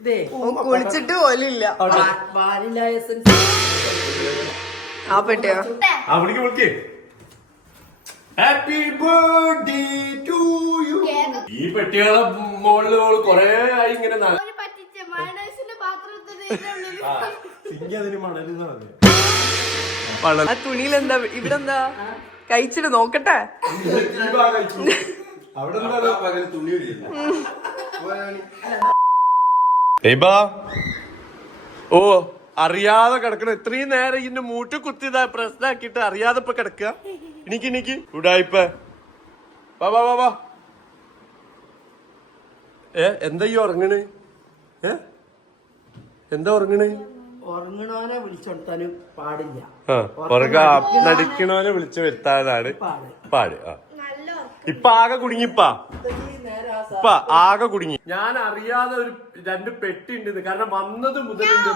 ഇതേ കുളിച്ചിട്ട് പോലും ഇല്ല. വാനില എസൻസ് ആ പെട്ടിയോ? Happy birthday to you. ഈ പെട്ടികളെ മുകളിൽ കൊറേ ആയി ഇങ്ങനെ ആ തുണിയിൽ എന്താ ഇവിടെ എന്താ കഴിച്ചിട്ട് നോക്കട്ടെ. ഓ അറിയാതെ കിടക്കണം. ഇത്രയും നേരം ഇതിന്റെ മൂട്ട് കുത്തിയതാ പ്രശ്നമാക്കിട്ട് അറിയാതെ ഇപ്പൊ കിടക്കുക. എനിക്ക് ഉടായിപ്പ വാ. എന്താ ഈ ഉറങ്ങണ്? എന്താ ഉറങ്ങണ്? ഉറങ്ങണോനെ വിളിച്ചോട്ടാലും പാടില്ല. നടിക്കണോനെ വിളിച്ചു വരുത്താനാണ് പാട്. ഇപ്പൊ ആകെ കുടുങ്ങിപ്പാ. ആകെ കുടുങ്ങി. ഞാൻ അറിയാതെ ഒരു 2 പെട്ടി ഉണ്ട്. കാരണം വന്നത് മുതലുണ്ട്.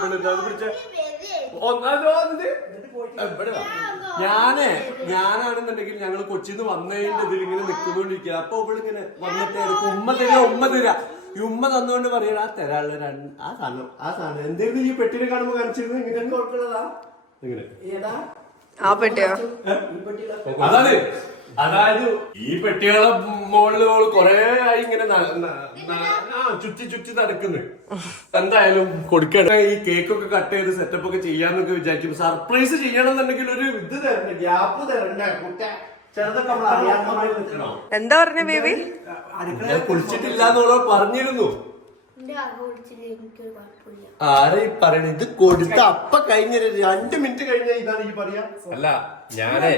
ഞാനാണെന്നുണ്ടെങ്കിൽ ഞങ്ങള് കൊച്ചിന്ന് വന്നതിന്റെ ഇതിൽ ഇങ്ങനെ നിൽക്കുന്നുണ്ടിരിക്കുക. അപ്പൊ ഇവളിങ്ങനെ വന്നിട്ട് ഉമ്മ തരാ. ഈ ഉമ്മ തന്നുകൊണ്ട് പറയണ ആ തരാനുള്ള ആ സാധനം എന്തെങ്കിലും ഈ പെട്ടിനെ കാണുമ്പോ കാണിച്ചിരുന്നു. ഇങ്ങനെ കൊടുക്കണതാ ഇങ്ങനെ. ആ പെട്ടിയോ? അതായത് ഈ പെട്ടികളെ മുകളിൽ കൊറേ ആയി ഇങ്ങനെ ചുറ്റി നടക്കുന്നു. എന്തായാലും കൊടുക്കണം. ഈ കേക്കൊക്കെ കട്ട് ചെയ്ത് സെറ്റപ്പ് ഒക്കെ ചെയ്യാന്നൊക്കെ വിചാരിക്കും. സർപ്രൈസ് ചെയ്യണമെന്നുണ്ടെങ്കിൽ ഒരു ഇത് തരണ്ടേ, ഗ്യാപ്പ് തരണ്ടേ. ചെറുതൊക്കെ നമ്മൾ അറിയാത്തമാതിരി നിൽക്കണോ? എന്താ പറഞ്ഞ ബേബി? ഞാൻ കുളിച്ചിട്ടില്ല എന്നുള്ളത് പറഞ്ഞിരുന്നു. ആരെ പറയണ ഇത് കൊടുത്ത അപ്പ കഴിഞ്ഞ 2 മിനിറ്റ് കഴിഞ്ഞ ഇതാണ് ഈ പറയാ. അല്ല ഞാനേ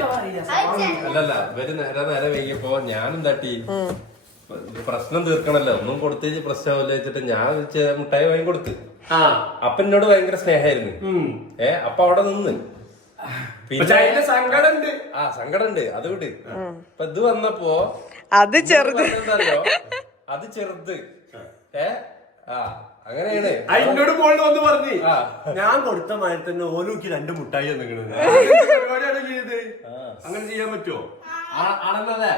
അല്ലല്ല ഇവര് നേരെ വൈകിയപ്പോ ഞാനും തട്ടി പ്രശ്നം തീർക്കണല്ലോ. ഒന്നും കൊടുത്തേച്ച് പ്രശ്നമാവില്ല വെച്ചിട്ട് ഞാൻ മുട്ടായി വാങ്ങി കൊടുത്ത്. അപ്പൊ എന്നോട് ഭയങ്കര സ്നേഹമായിരുന്നു. അപ്പൊ അവിടെ നിന്ന് പിന്നെ സങ്കടമുണ്ട്. സങ്കടമുണ്ട് അത് വിട്ട്. അപ്പൊ ഇത് വന്നപ്പോ അത് ചെറുത് എന്താറിയോ, അത് ചെറുത്. അങ്ങനെയാണ് എന്നോട് മോളിൽ വന്ന് പറഞ്ഞു ഞാൻ കൊടുത്ത മാതിരി തന്നെ ഓലോക്ക് 2 മുട്ടായി തന്നിക്കണത്. പരിപാടിയാണ് ചെയ്ത്. അങ്ങനെ ചെയ്യാൻ പറ്റുമോ? ആണെന്നല്ലേ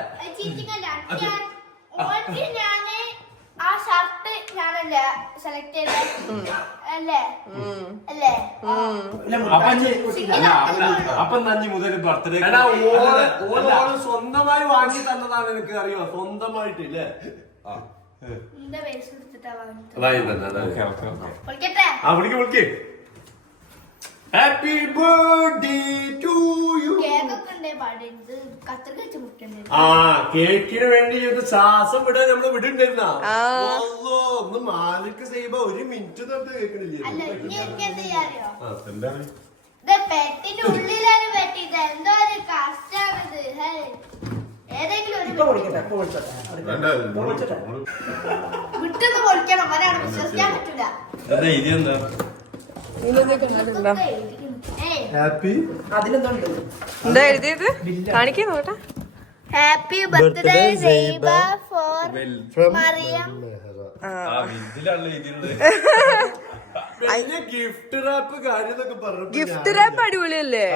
അപ്പൊ നന്ദി മുതൽ ബർത്ത്ഡേ സ്വന്തമായി വാങ്ങി തന്നതാണ്. എനിക്ക് അറിയോ സ്വന്തമായിട്ട് ഇല്ലേ? Happy birthday to you. കേക്കിന് വേണ്ടി ശ്വാസം വിടാൻ നമ്മള് വിടുണ്ടായിരുന്ന ഒന്ന് മാലിക്ക് ചെയ്യുമ്പോ 1 മിനിറ്റ് തൊട്ട് കേൾക്കണില്ലേ? ഹാപ്പി എന്താ എഴുതിയത്? കാണിക്കാൻ നോട്ടെ. Happy birthday Saiba for Mariyam. Gift wrap കാര്യന്നൊക്കെ പറഞ്ഞു. ഗിഫ്റ്റ് റാപ്പ് അടിപൊളിയല്ലേ?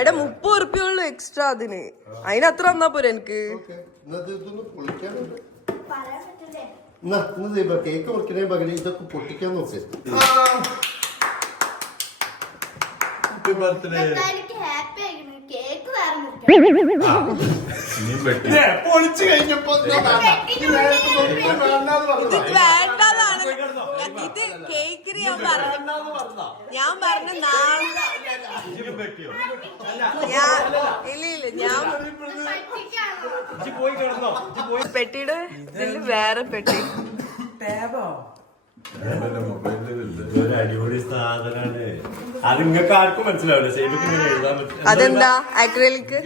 എടാ 30 ഉറുപ്പിയുള്ളൂ എക്സ്ട്രാ അതിന്. അതിനത്ര തന്നാ പോരെ എനിക്ക്. കേക്ക് മുറിക്കണേ പകരം ഇതൊക്കെ പൊട്ടിക്കാൻ നോക്ക്. പൊളിച്ചു കഴിഞ്ഞപ്പോ ഇത് കേക്കിന് ഞാൻ പറഞ്ഞ നാളെ ഇല്ല ഞാൻ പെട്ടിയുടെ ഇതില് വേറെ പെട്ടി. അടിപൊളി സാധനാണ്. അത് നിങ്ങൾക്ക് ആർക്കും മനസ്സിലാവില്ല. സേബിക്ക് എഴുതാൻ പറ്റും. അതെന്താ? അക്രലിക്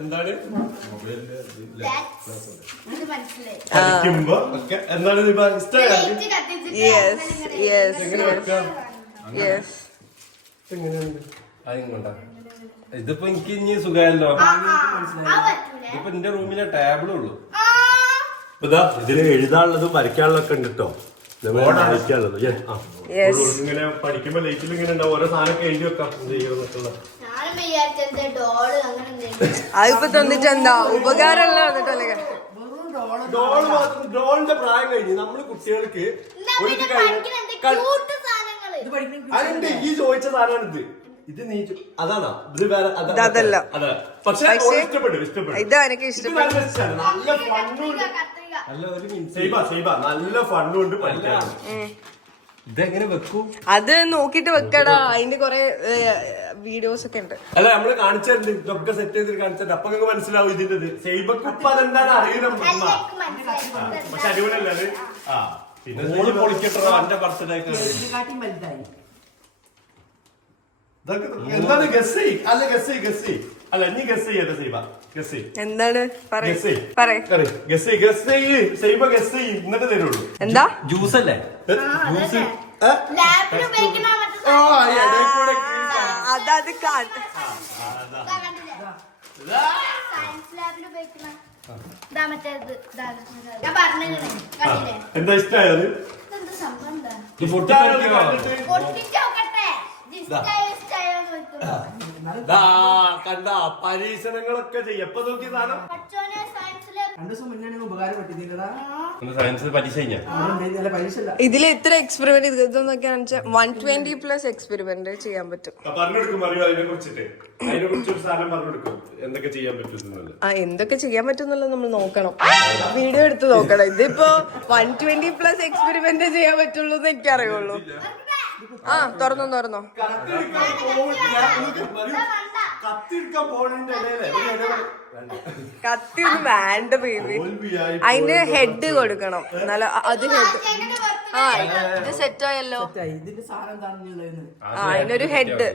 എന്താണ്? പഠിക്കുമ്പോ ഒക്കെ എന്താണ് ഇതിപ്പോ എനിക്ക് ഇനി സുഖമല്ലോ. ഇതിപ്പോ എന്റെ റൂമിലെ ടേബിളുള്ളൂ. ഇതിന് എഴുതാനുള്ളതും വരയ്ക്കാനുള്ളതൊക്കെ ഉണ്ട് കേട്ടോ. ഇങ്ങനെ പഠിക്കുമ്പോ ലൈറ്റിൽ ഇങ്ങനെ ഉണ്ടാവും ഓരോ സാധനമൊക്കെ എഴുതി വെക്കാം. അതിപ്പോ തന്നിട്ട് എന്താ ഉപകാരമുള്ള വന്നിട്ടല്ലേ? ഡോള് മാത്രം ഡോളിന്റെ പ്രായം കഴിഞ്ഞ് നമ്മള് കുട്ടികൾക്ക് ഒരു ഇത് അതിന്റെ ഈ ചോദിച്ച സാധനമാണ് ഇത് നീ അതാണോ ഇത് വേറെ അതല്ല. അതെ പക്ഷെ ഇഷ്ടപ്പെട്ടു ഇത് എനിക്ക് ഇഷ്ടപ്പെട്ടു. നല്ല ഫണ്ണുണ്ട് നല്ല ഫണ്ണുണ്ട് പഠിക്കാൻ. ഇതെങ്ങനെ വെക്കൂ? അത് നോക്കിട്ട് വെക്കടാ, അതിന്റെ കൊറേ വീഡിയോസ് ഒക്കെ ഉണ്ട്. അല്ല നമ്മള് കാണിച്ചിട്ടുണ്ട്, ഇതൊക്കെ സെറ്റ് ചെയ്തിട്ട് കാണിച്ചിട്ടുണ്ട്. അപ്പൊ നിങ്ങൾക്ക് മനസ്സിലാവും ഇതിന്റെ സൈബക്ക് ഇപ്പൊ അതെന്താണ് അറിയില്ല പക്ഷെ അടിപൊളിയല്ലേ അത്. ആ പിന്നെ പൊളിക്കട്ടോ എന്റെ ബർത്ത്ഡേ എന്താണ് ഗസ് അല്ല ഗസ് അല്ല നീ ഗസ് ചെയ്യട്ടെ സൈബ ഗസ് എന്താണ് സൈബ ഗസ് എന്നിട്ട് തരുള്ളൂ. എന്താ ജ്യൂസ് അല്ലേ? ജ്യൂസ് അതത് എന്താ ഇഷ്ടായത് കണ്ട പരീക്ഷണങ്ങളൊക്കെ ചെയ്യും. എപ്പൊ നോക്കിയ സാധനം സയൻസ് പരീക്ഷ ഇതിൽ എത്ര എക്സ്പെരിമെന്റ് ഇതെന്നൊക്കെയാണെന്ന് വെച്ചാൽ 120+ എക്സ്പെരിമെന്റ് ചെയ്യാൻ പറ്റും. പറഞ്ഞെടുക്കും അറിയോ അതിനെ കുറിച്ചിട്ട് അതിനെ കുറിച്ചൊരു സാധനം പറഞ്ഞെടുക്കും എന്തൊക്കെ ചെയ്യാൻ പറ്റും. എന്തൊക്കെ ചെയ്യാൻ പറ്റും എന്നുള്ളത് നമ്മൾ നോക്കണം, വീഡിയോ എടുത്ത് നോക്കണം. ഇതിപ്പോ 120+ എക്സ്പെരിമെന്റ് ചെയ്യാൻ പറ്റുള്ളൂ എന്ന് എനിക്കറിയുള്ളൂ. ആ തുറന്നോ കത്തി ഒന്നും വേണ്ട ബേബി, അതിന് ഹെഡ് കൊടുക്കണം എന്നാലും അത് ഹെഡ്. ആ ഇത് സെറ്റ് ആയല്ലോ. ആ അതിനൊരു ഹെഡ്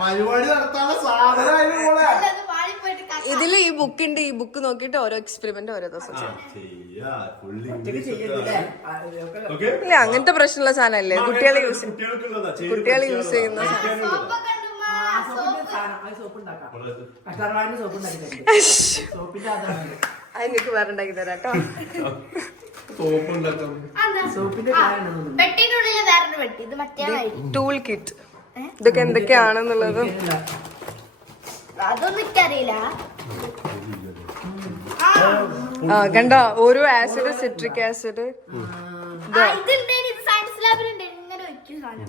പരിപാടി നടത്താനുള്ള സാധനം. ഇതില് ഈ ബുക്ക് ഉണ്ട്, ഈ ബുക്ക് നോക്കിട്ട് ഓരോ എക്സ്പെരിമെന്റ് ഓരോ ദിവസം ചെയ്യും. ഇല്ല അങ്ങനത്തെ പ്രശ്നമുള്ള സാധനല്ലേ, കുട്ടികളെ യൂസ് ചെയ്യുന്ന സാധനം. അതിനൊക്കെ വേറെ ഉണ്ടാക്കി തരാം കേട്ടോ. ടൂൾ കിറ്റ് ഇതൊക്കെ എന്തൊക്കെയാണെന്നുള്ളത് അതൊന്നും എനിക്കറിയില്ല. ആ കണ്ട ഓരോ ആസിഡ്, സിട്രിക് ആസിഡ്. സയൻസ് ലാബിലുണ്ട് ഇങ്ങനെ വെക്കും സാധനം.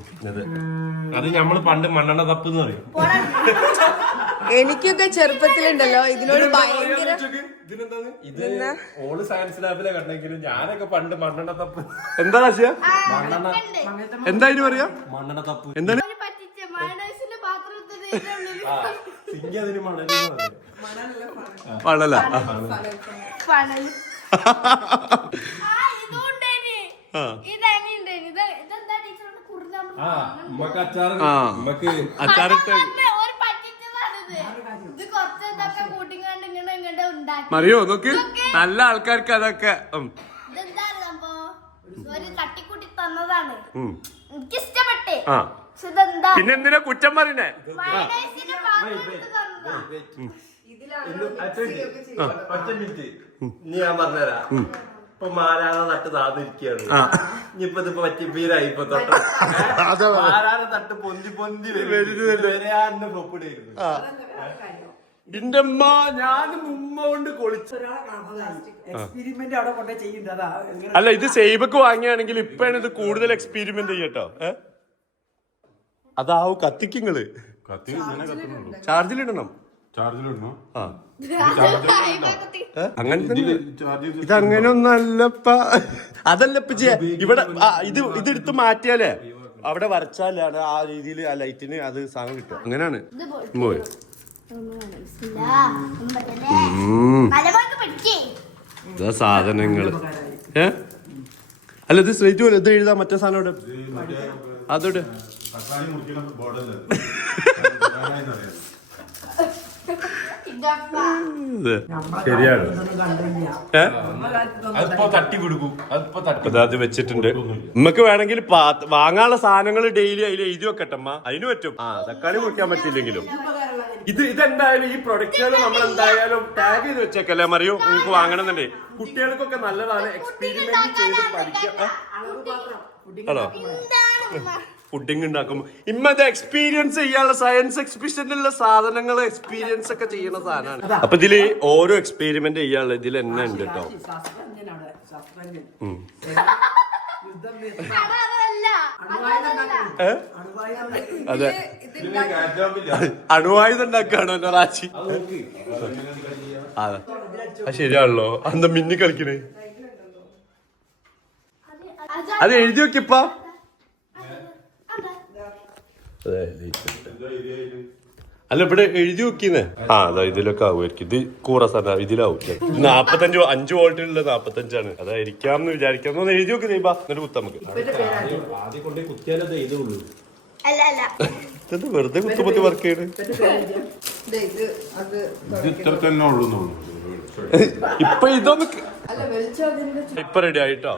അത് നമ്മള് പണ്ട് മണ്ണെണ്ണ തപ്പ് എന്ന് പറയും. എനിക്കൊക്കെ ചെറുപ്പത്തിലുണ്ടല്ലോ ഇതിനോട് ഭയങ്കര ഇത് ഓള് സയൻസ് ലാബിലെ കണ്ടെങ്കിലും ഞാനൊക്കെ പണ്ട് മണ്ണെണ്ണ തപ്പ്. എന്താ മണ്ണെണ്ണ എന്താ ഇതിന് പറയാ? മണ്ണെണ്ണ തപ്പ് എന്താണ്? പണല അച്ചാറിട്ട് മറിയോ നോക്ക്, നല്ല ആൾക്കാർക്ക് അതൊക്കെ തട്ടിക്കൂട്ടി തന്നതാണ്, എനിക്ക് ഇഷ്ടപ്പെട്ടേ. പിന്നെ എന്തിനാ കുറ്റം പറയുന്നേ? ഒറ്റ മിനിറ്റ് ഇനി ഞാൻ പറഞ്ഞുതരാം. ഇപ്പൊ മാരാന തട്ട് താന്നിരിക്കുകയാണ്. ഇനിയിപ്പോ ഇതിപ്പോ പറ്റിപ്പീരായി. ഇപ്പൊ തൊട്ട് മാരാന തട്ട് പൊന്തി വരെയാന്ന് ഫ്ലോപ്പിടായിരുന്നു. എന്റെ അമ്മ ഞാനും ഉമ്മ കൊണ്ട് കൊളിച്ചു. എക്സ്പെരിമെന്റ് അവിടെ കൊണ്ടേ ചെയ്യുന്നതാ. അല്ല ഇത് സേബക്ക് വാങ്ങിയാണെങ്കിൽ ഇപ്പഴാണ് ഇത് കൂടുതൽ എക്സ്പെരിമെന്റ് ചെയ്യട്ടോ. അതാവും കത്തിക്കിങ്ങള് ചാർജിലിടണം. ആ അങ്ങനത്തെ ഇതങ്ങനെ ഒന്നും അല്ലപ്പ. അതല്ലപ്പ ഇവിടെ ഇതെടുത്ത് മാറ്റിയാലേ അവിടെ വരച്ചാലാണ് ആ രീതിയിൽ ആ ലൈറ്റിന് അത് സാധനം കിട്ടും. അങ്ങനെയാണ് പോയി. ഇതാ സാധനങ്ങള്. അല്ല ഇത് സ്ട്രേറ്റ് പോലെ ഇത് എഴുതാ മറ്റേ സാധനം ഇവിടെ അതോടെ ശരിയാണ്. അത് വെച്ചിട്ടുണ്ട്. നമുക്ക് വേണമെങ്കിൽ വാങ്ങാനുള്ള സാധനങ്ങൾ ഡെയിലി അതിൽ എഴുതി വെക്കട്ടമ്മ, അതിന് പറ്റും. തക്കാളി മുറിക്കാൻ പറ്റില്ലെങ്കിലും ഇതെന്തായാലും ഈ പ്രൊഡക്റ്റുകൾ നമ്മൾ എന്തായാലും ടാഗ് ചെയ്ത് വെച്ചേക്കല്ലേ മറിയോ. നിങ്ങൾക്ക് വാങ്ങണമെന്നുണ്ടേ കുട്ടികൾക്കൊക്കെ നല്ലതാണ്, എക്സ്പെരിമെന്റ് ചെയ്ത് പഠിക്കാം. ഹലോ പുഡിങ് ഉണ്ടാക്കും. ഇമ്മത് എക്സ്പീരിയൻസ് ചെയ്യാനുള്ള സയൻസ് എക്സിബിഷനിലുള്ള സാധനങ്ങൾ എക്സ്പീരിയൻസ് ഒക്കെ ചെയ്യുന്ന സാധനമാണ്. അപ്പൊ ഇതില് ഓരോ എക്സ്പെരിമെന്റ് ചെയ്യാനുള്ള ഇതിൽ തന്നെ ഉണ്ട് കേട്ടോ. ശാസ്ത്രജ്ഞനാണ്, ശാസ്ത്രജ്ഞൻ. അതെ, അണുവായുധം ഉണ്ടാക്കാണോ എന്റെ റാച്ചി? അതെ, അത് ശരിയാണല്ലോ. എന്താ മിന്നി കളിക്കണേ? അത് എഴുതി നോക്കിപ്പാ. അല്ല, ഇവിടെ എഴുതി നോക്കിന്നേ. അതാ ഇതിലൊക്കെ ആവുമായിരിക്കും. ഇത് കൂറ സാധനം ഇതിലാവും. 45 5 വോൾട്ടിലുള്ള 45 അതായിരിക്കാന്ന് വിചാരിക്കാം. ഒന്ന് എഴുതി നോക്കി ദൈവ, എന്നിട്ട് കുത്താം നമുക്ക്. ആദ്യം കൊണ്ടേ കുത്തിയാലേ ഇതുള്ളൂ. ഇതെന്താ വെറുതെ കുത്തുപത്തി വർക്ക് ചെയ്യണേ? ഇത്ര തന്നെ ഉള്ളൂ. ഇപ്പൊ ഇതൊന്ന് ഇപ്പൊ റെഡി ആയിട്ടോ.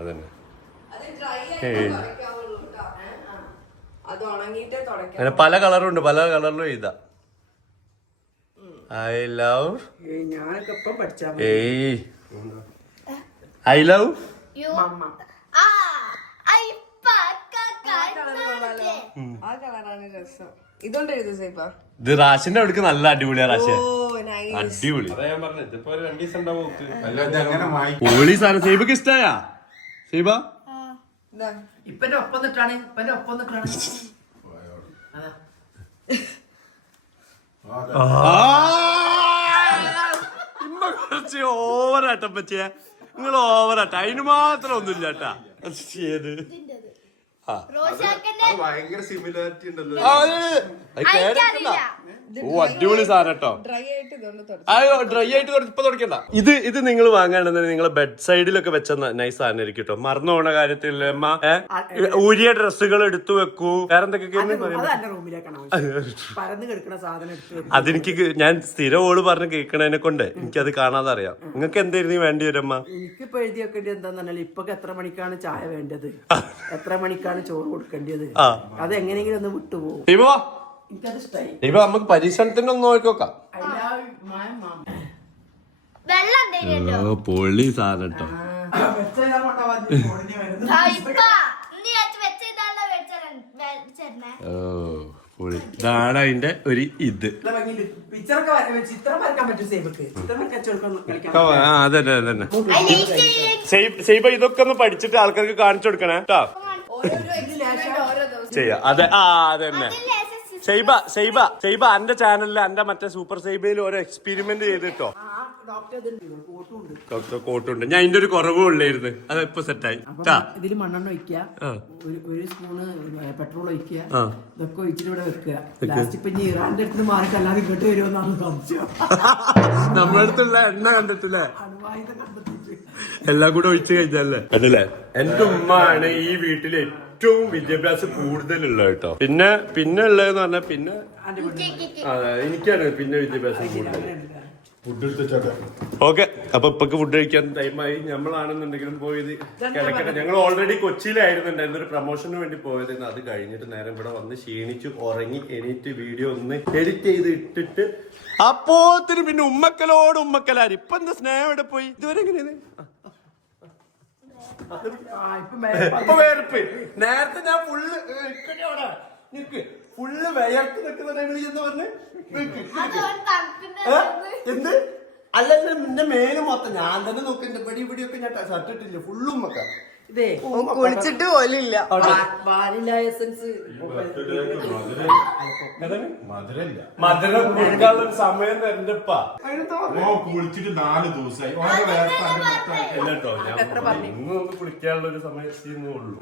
അതന്നെ, അങ്ങനെ പല കളറുണ്ട്. പല കളറിലും എഴുതാം. ഐ ലവ്, ഞാനൊക്കെ ഇപ്പൊ പഠിച്ചാ ഏയ് ഐ ലവ് ഇതുകൊണ്ട് എഴുതു സൈപ്പ. ഇത് റാഷിന്റെ അവിടേക്ക് നല്ല അടിപൊളിയാ. റാശി അടിപൊളി പൊളി സാധനം. സൈബക്ക് ഇഷ്ടായ സൈബ? ഇപ്പന്റെ ഒപ്പം നിട്ടാണ്, ഇപ്പന്റെ ഒപ്പം നിട്ടാണ്. ഇമ്മ കുറച്ച് ഓവറാട്ടം പറ്റിയ. നിങ്ങൾ ഓവറാട്ട, അതിന് മാത്രം ഒന്നുമില്ല കേട്ടാ. ഏത് ഭയങ്കര സിമിലാരിറ്റി ഉണ്ടല്ലോ. ഓ അടിപൊളി സാധനം കേട്ടോ. ഡ്രൈ ആയിട്ട് ഇതുകൊണ്ട് അയ്യോ, ഡ്രൈ ആയിട്ട് ഇപ്പൊ തുടക്കണ്ട. ഇത് നിങ്ങൾ വാങ്ങാണെന്ന് നിങ്ങളെ ബെഡ് സൈഡിലൊക്കെ വെച്ച നൈസ് സാധനം ആയിരിക്കും കേട്ടോ. മറന്നു പോണ കാര്യത്തിൽ അമ്മ ഊരിയ ഡ്രസ്സുകൾ എടുത്തു വെക്കൂ. വേറെ എന്തൊക്കെയാണ് പരന്ന് കിടക്കുന്ന സാധനം എടുത്ത്. അതെനിക്ക് ഞാൻ സ്ഥിരം ഓള് പറഞ്ഞ് കേൾക്കണതിനെ കൊണ്ട് എനിക്കത് കാണാതെ അറിയാം. നിങ്ങൾക്ക് എന്തായിരുന്നു വേണ്ടി വരമ്മ? എനിക്കിപ്പോ എഴുതി വെക്കേണ്ടത് എന്താന്നല്ല, ഇപ്പൊ എത്ര മണിക്കാണ് ചായ വേണ്ടത്, എത്ര മണിക്കാണ് ചോറ് കൊടുക്കേണ്ടത്, അത് എങ്ങനെയെങ്കിലും ഒന്ന് വിട്ടുപോകും. എനിക്കത് ഇഷ്ടായി. ഇപ്പൊ നമുക്ക് പരീക്ഷണത്തിന് ഒന്ന് നോക്കിക്കോക്കാം. പൊള്ളി സാധനം കേട്ടോ. ഇതാണ് അതിന്റെ ഒരു ഇത്. അതന്നെ അതന്നെ. സൈബ ഇതൊക്കെ ഒന്ന് പഠിച്ചിട്ട് ആൾക്കാർക്ക് കാണിച്ചു കൊടുക്കണേ കേട്ടോ. ചെയ്യാം. അതെ, അതന്നെ. സൈബ എന്റെ ചാനലിൽ എന്റെ മറ്റേ സൂപ്പർ സൈബയിൽ ഓരോ എക്സ്പെരിമെന്റ് ചെയ്തിട്ടോ. കോട്ടുണ്ട്. ഞാൻ അതിന്റെ ഒരു കുറവും ഉള്ളായിരുന്നു. അത് ഇപ്പൊ സെറ്റായി. ഇതില് മണ്ണെണ്ണ ഒഴിക്കുക, ഒരു സ്പൂണ് പെട്രോൾ ഒഴിക്കുക, ഇതൊക്കെ ഒഴിച്ചിട്ട് ഇവിടെ വെക്കുക. ലാസ്റ്റ് ഇപ്പൊ ഇറാന്റെ അടുത്ത് മാറിക്കല്ലാതെ ഇങ്ങോട്ട് വരുമെന്നാണ് സംശയം. നമ്മുടെ അടുത്തുള്ള എണ്ണ കണ്ടിട്ടില്ലേ? അണുവായുധം കണ്ടെത്തിട്ട് എല്ലാം കൂടെ ഒഴിച്ചു കഴിഞ്ഞല്ലേ. അതല്ലേ, എന്റെ ഉമ്മയാണ് ഈ വീട്ടിലെ ഏറ്റവും വിദ്യാഭ്യാസം കൂടുതലുള്ള കേട്ടോ. പിന്നെ ഉള്ളതെന്ന് പറഞ്ഞാൽ പിന്നെ എനിക്കാണ് പിന്നെ വിദ്യാഭ്യാസം കൂടുതൽ. ഓക്കെ, അപ്പൊ ഇപ്പൊക്ക് ഫുഡ് കഴിക്കാൻ ടൈമായി. നമ്മളാണെന്നുണ്ടെങ്കിലും പോയത് കിടക്കട്ടെ. ഞങ്ങൾ ഓൾറെഡി കൊച്ചിയിലായിരുന്നുണ്ടായിരുന്നു, ഒരു പ്രൊമോഷന് വേണ്ടി പോയതായിരുന്നു. അത് കഴിഞ്ഞിട്ട് നേരം ഇവിടെ വന്ന് ക്ഷീണിച്ചു ഉറങ്ങി എണീറ്റ് വീഡിയോ ഒന്ന് എഡിറ്റ് ചെയ്ത് ഇട്ടിട്ട് അപ്പോത്തിന് പിന്നെ ഉമ്മക്കലോട് ഉമ്മക്കലാര്. ഇപ്പൊ എന്താ സ്നേഹം ഇവിടെ പോയി? ഇതുവരെ എങ്ങനെയാണ്? അപ്പൊ വേർപ്പ്. നേരത്തെ ഞാൻ ഫുള്ള് വയർത്ത് നിൽക്കുന്ന ടൈമിൽ എന്ന് പറഞ്ഞ് എന്ത് അല്ലല്ല, നിന്റെ മേല് മൊത്തം ഞാൻ തന്നെ നോക്കണ്ട. ഇവിടെയൊക്കെ ഞാൻ ഷർട്ട് ഇട്ടില്ല, ഫുള്ളും വെക്കാം. ഇതേ കുളിച്ചിട്ട് പോലും ഇല്ല. വാനില എസൻസ് മധുരം കൊടുക്കാനുള്ള ഒരു സമയം തരണ്ടപ്പാ. കുളിച്ചിട്ട് 4 ദിവസമായി. കേട്ടോ, ഞാൻ ഇന്നൊന്ന് കുളിക്കാനുള്ള ഒരു സമയത്തേ ഉള്ളൂ.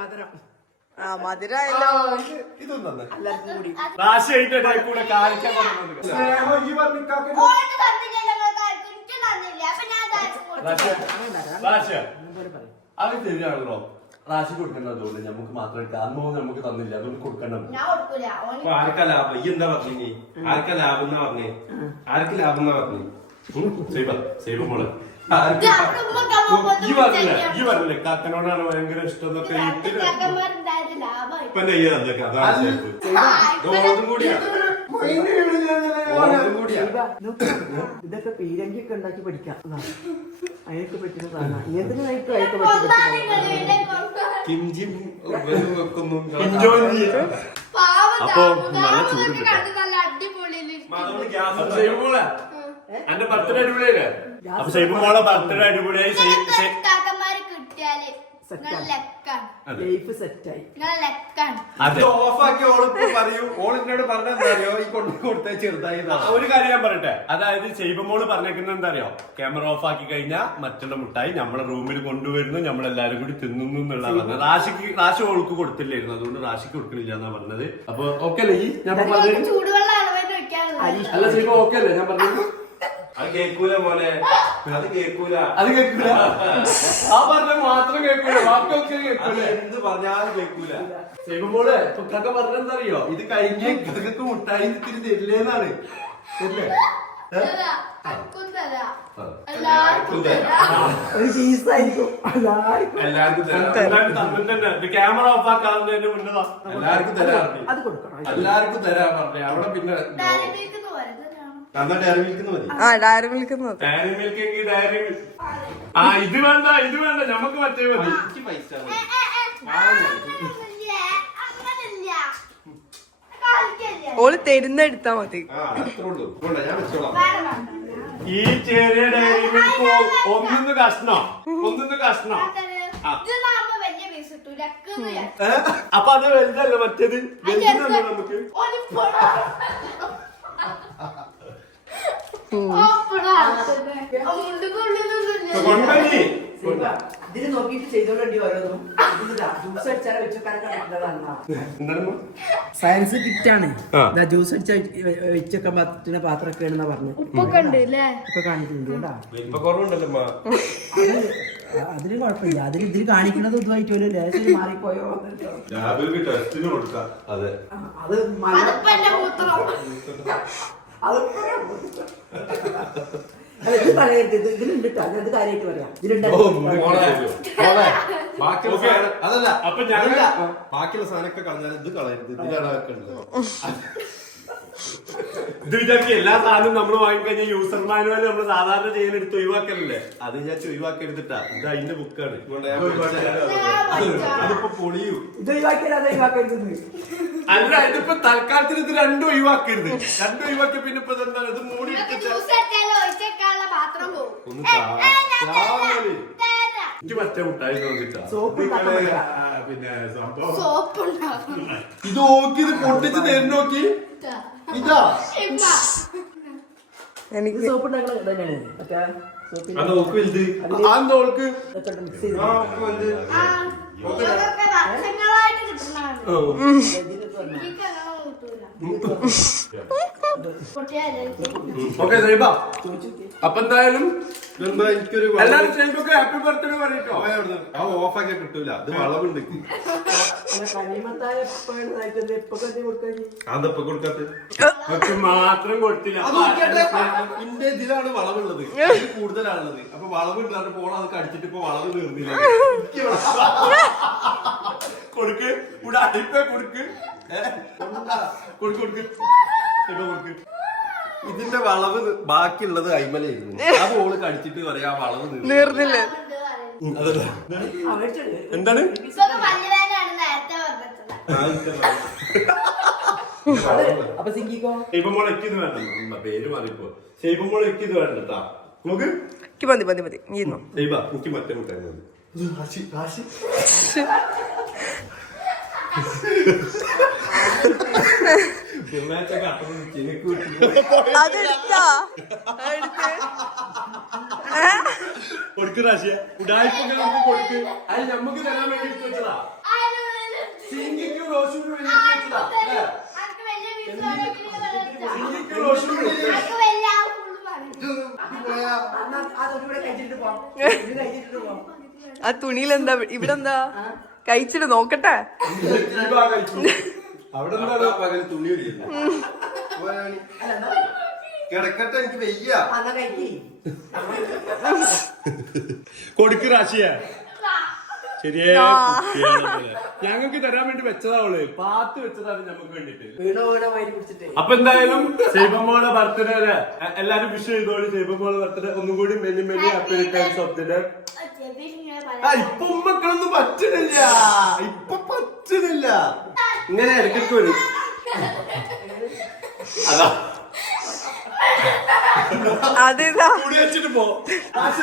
മധുരം മധുരല്ലോ. ഇതൊന്നും റാശിയായിട്ട് കൂടെ കാണിക്കാൻ അത് ശരിയാണല്ലോ. റാശി കൊടുക്കേണ്ടതുകൊണ്ട് നമുക്ക് മാത്രം അമ്മ നമുക്ക് തന്നില്ല, അതുകൊണ്ട് കൊടുക്കണം. ആർക്കാ ലാഭം? ഈ എന്താ പറഞ്ഞു? ആർക്കാ ലാഭം എന്നാ പറഞ്ഞേ? ആർക്ക് ലാഭം എന്നാ പറഞ്ഞു? സൈബ മോള് ഈ പറഞ്ഞില്ലേ കാക്കനോടാണ് ഭയങ്കര ഇഷ്ടം എന്നൊക്കെ ഇപ്പൊ കൂടിയാ ഇതൊക്കെ പീരങ്കിയൊക്കെ ഉണ്ടാക്കി പഠിക്കാം അതിനൊക്കെ പറ്റുന്ന സാധനം ഏതിന് നയിക്കും അതൊക്കെ പറ്റി കിംജി വെക്കുന്നു. അപ്പൊ നല്ല ചൂടുണ്ട്. നല്ല അടിപൊളി എന്റെ ബർത്ത്ഡേ അടിപൊളിയല്ലേ? അപ്പൊ സൈബു മോളെ ബർത്ത്ഡേ അടിപൊളിയായി. കാക്കന്മാര് കിട്ടിയാല് ലൈഫ് സെറ്റായി. ഓഫാക്കി ഓളിപ്പോ പറയൂ. ഓളിനോട് പറഞ്ഞറിയോ ഈ കൊടുത്ത ചെറുതായി. ഒരു കാര്യം ഞാൻ പറയട്ടെ, അതായത് സൈബുമോള് പറഞ്ഞേക്കുന്നത് എന്താ അറിയോ, ക്യാമറ ഓഫ് ആക്കി കഴിഞ്ഞാൽ മറ്റുള്ള മുട്ടായി നമ്മളെ റൂമിൽ കൊണ്ടുവരുന്നു, നമ്മളെല്ലാരും കൂടി തിന്നുന്നു എന്നുള്ള പറഞ്ഞത്. റാശി ഓൾക്ക് കൊടുത്തില്ലായിരുന്നു, അതുകൊണ്ട് റാശിക്ക് കൊടുക്കണില്ല എന്നാ പറഞ്ഞത്. അപ്പൊ ഓക്കെ അല്ലേ? ഞാൻ പറഞ്ഞത് ചൂടുവെള്ളം അളവായിട്ട് വെക്കാറുണ്ട്. അല്ല സൈബ ഓക്കെ അല്ലേ ഞാൻ പറഞ്ഞത്? അത് കേൾക്കൂല മോനെ, അത് കേൾക്കൂല. ആ പറഞ്ഞ മാത്രം കേൾക്കൂല, ബാക്കിയൊക്കെ കേൾക്കൂല. എന്ത് പറഞ്ഞാലും കേൾക്കൂല. സൈബുമോള് ഇപ്പൊക്കെ പറഞ്ഞെന്താ അറിയോ, ഇത് കഴിഞ്ഞ ഗഗക്ക് മുട്ടായി ഇത്തിരി തരില്ലേന്നാണ്. അക്കും തരാം, എല്ലാവർക്കും തരാം. ഒരു പീസായിരിക്കും എല്ലാവർക്കും തരാം. ക്യാമറ ഓഫ് ആക്കാതെ മുന്നതാ എല്ലാവർക്കും തരാം. അത് കൊടുക്കണം. എല്ലാവർക്കും തരാൻ പറഞ്ഞേ. അവിടെ പിന്നെ ഡയറിമിൽക്ക് തോരൻ എന്നാ ഡയറി മിൽക്ക് മതി. ആ ഡയറി മിൽക്ക് ഡയറി മിൽക്ക് എങ്കിൽ ഡയറി മിൽക്ക്. ആ ഇത് വേണ്ട, ഇത് വേണ്ട, നമുക്ക് മറ്റേ മതി. എനിക്ക് പൈസ മതി. ഓള് തരുന്നെടുത്താ മതി. ആ അത്രേ ഉള്ളൂ. കൊണ്ട ഞാൻ വെച്ചോളാം. ഈ ചെറിയ ഡയറി മിൽക്ക് ഒന്നിന്ന് കഷ്ണം, ഒന്നിന്ന് കഷ്ണം. വലിയ പീസ് ഇട്ടു ലക്ക് അപ്പൊ അത് വലുതല്ല, മറ്റേത് വലുതല്ല നമുക്ക്. കൊണ്ടുപോയി ഇതിന് നോക്കിയിട്ട് ചെയ്തോണ്ടി ഓരോന്നും. ജ്യൂസ് അടിച്ചാൽ എന്താണ് സയൻസ് കിറ്റാണ്. ജ്യൂസ് അടിച്ച വെച്ചൊക്കെ പറ്റുന്ന പാത്രമൊക്കെയാണെന്നാ പറഞ്ഞത്. ഉപ്പൊക്കെ ഉണ്ട് അല്ലേ? ഇപ്പൊ കാണിക്കുന്നുണ്ട് കേട്ടാ. വലിപ്പ കുറവുണ്ടല്ലോ. അതിന് കുഴപ്പമില്ല. ഇതിൽ കാണിക്കുന്നത് ഇതുമായിട്ട് ഒരു ലേശം മാറിപ്പോയോ. ടെസ്റ്റിന് കൊടുക്കാം. അതെ, അത് അതിപ്പോ എന്റെ മൂത്രം. പറയരുത്. ഇതിലുണ്ട് കേട്ടോ. അത് കാര്യമായിട്ട് പറയാം. ബാക്കിയുള്ള സാധനം അതല്ല. അപ്പൊ ഞങ്ങൾ ബാക്കിയുള്ള സാധനമൊക്കെ കളഞ്ഞാൽ ഇത് കളയരുത്. ഇതിലാണ് വെക്കേണ്ടത്. ഇത് വിചാരിക്കും എല്ലാ സാധനവും നമ്മൾ വാങ്ങിക്കഴിഞ്ഞാൽ യൂസർ മാനുവൽ നമ്മൾ സാധാരണ ചെയ്യാനെടുത്ത് ഒഴിവാക്കലല്ലേ, അത് ഞാൻ ഒഴിവാക്കിയെടുത്തിട്ടാ. ഇത് അതിന്റെ ബുക്കാണ്. അതിപ്പോ പൊളിയൂ. ഇത് ഒഴിവാക്കിയാൽ അത് ഒഴിവാക്കരുത്. അല്ല, ഇതിപ്പോ തൽക്കാലത്തിന് ഇത് രണ്ടും ഒഴിവാക്കരുത്. രണ്ടും ഒഴിവാക്കി പിന്നെ ഇപ്പൊ എന്താണ് ഇത് മൂടി ഇട്ടിട്ട് ജ്യൂസ് അടിച്ചാലോ ഒഴിച്ചേക്കാനുള്ള പാത്രം പോകും. ഒന്ന് എനിക്ക് മറ്റേ മുട്ടായി നോക്കിട്ടാ. സോപ്പ് പിന്നെ സംഭവം സോപ്പ് ഉണ്ടാകും. ഇത് നോക്കി, ഇത് പൊട്ടിച്ച് തരും നോക്കി. ഇതാ എനിക്ക് സോപ്പ് ഉണ്ടാക്കുന്നത് തന്നെയാണ്. മറ്റേ സോപ്പിൽ അത് നോക്ക് വലുത്. അതെന്താ ഓൾക്ക്? മിക്സ് ചെയ്ത് ഇതൊക്കെ വർഷങ്ങളായിട്ട് കിട്ടുന്നതാണ്. എനിക്ക് അങ്ങനെ കിട്ടൂല. പൊട്ടിയാലേ ഓക്കെ സൈബ, അപ്പൊ എന്തായാലും ഇതെന്താ എനിക്കൊരു എല്ലാരും സൈബൊക്കെ ഹാപ്പി ബർത്ത്ഡേ പറയട്ടോ. ആ ഓഫാക്കി കിട്ടൂല. അത് വളവുണ്ട്. കനിമത്തായ ഇപ്പൊ കൊടുക്കാൻ അതെപ്പോ കൊടുക്കാത്ത പക്ഷെ മാത്രം കൊടുത്തില്ല. ഇന്റെ ഇതിലാണ് വളവുള്ളത്. ഇത് കൂടുതലാണുള്ളത്. അപ്പൊ വളവ് ഉണ്ടാകുന്ന പോണ അതൊക്കെ അടിച്ചിട്ട് ഇപ്പൊ വളവ് തീർന്നില്ല. കൊടുക്ക്, ഇവിടെ അടിപ്പ കൊടുക്ക്, കൊടുക്ക് കൊടുക്ക് കൊടുക്ക്. ഇതിന്റെ വളവ് ബാക്കിയുള്ളത് അയിമലായിരുന്നു. അത് ഓള് കടിച്ചിട്ട് പറയാ വളവ് നീർന്നില്ല. എന്താണ് ഇതൊക്കെ പല്ലുവേദനയാണ് നേരത്തെ പറഞ്ഞത്. അപ്പൊ സിങ്കിക്കോ ഷെയ്ബമോൾ എക്കിത് വേണ്ട, പേര് മാറിപ്പോ. ഷെയ്ബമോൾ എക്കിത് വേണ്ട കേട്ടാ. നോക്ക് മതി മതി മതി. നീന്നോ ഷെയ്ബ, എനിക്ക് മറ്റേ മുട്ടായി മതി. റാശി റാശി അതെടുത്താ കൊടുക്ക് റാശിയ. ഉടായ്പൊക്കെ നമുക്ക് കൊടുക്ക്. അത് നമുക്ക് തരാൻ വേണ്ടി എടുത്ത് വെച്ചതാ. സിങ്കിക്കും റോഷുവിനും വേണ്ടി എടുത്ത് വെച്ചതാ. അനക്ക് വലിയ പീസ് വേണമെങ്കിൽ സിങ്കിക്കും റോഷുവിനും വേണ്ടി. അനക്ക് വലിയ ആ ഫുള്ള് പറയും. അതൊക്കെ കഴിച്ചിട്ട് പോവാം. ഇത് കഴിച്ചിട്ട് പോവാം. ആ തുണിയിൽ എന്താ ഇവിടെ എന്താ കഴിച്ചിട്ട് നോക്കട്ടെ. അവിടെ എന്താണ് പകൽ തുണി കിടക്കട്ടെ. എനിക്ക് വയ്യ. അതാ കഴിക്കി. കൊടുക്ക് റാശിയ. ശരിയേ ഞങ്ങൾക്ക് തരാൻ വേണ്ടി വെച്ചതാ അവള് പാത്ത് വെച്ചതാണ് ഞങ്ങൾക്ക് വേണ്ടിട്ട്. അപ്പൊ എന്തായാലും ശൈബമ്മോളെ ബർത്ത്ഡേ അല്ലേ, എല്ലാരും വിഷ് ചെയ്തോളൂ. ശൈബമ്മോളെ ബർത്ത്ഡേ ഒന്നും കൂടി many many happy returns of the day. ഇപ്പൊ ഉമ്മക്കളൊന്നും പറ്റണില്ല, ഇപ്പൊ പറ്റണില്ല. ഇങ്ങനെ ഇടയ്ക്കൊക്കെ വരും. അതാ അതിതാ തുണി വെച്ചിട്ട് പോ,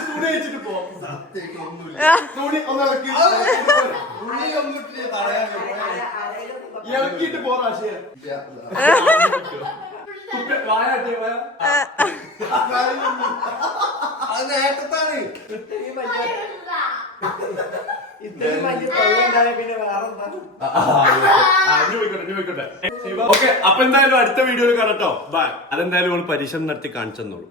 തുണി വെച്ചിട്ട് പോ. തുണി ഒന്ന് ഇളക്കിയിട്ട് പോ. റാശിയ വായാട്ടിയ വായ അത് നേരത്താണ്. ഓക്കെ, അപ്പൊ എന്തായാലും അടുത്ത വീഡിയോയിൽ കാണട്ടോ. ബൈ. അതെന്തായാലും പരീക്ഷണം നടത്തി കാണിച്ചെന്നോളൂ.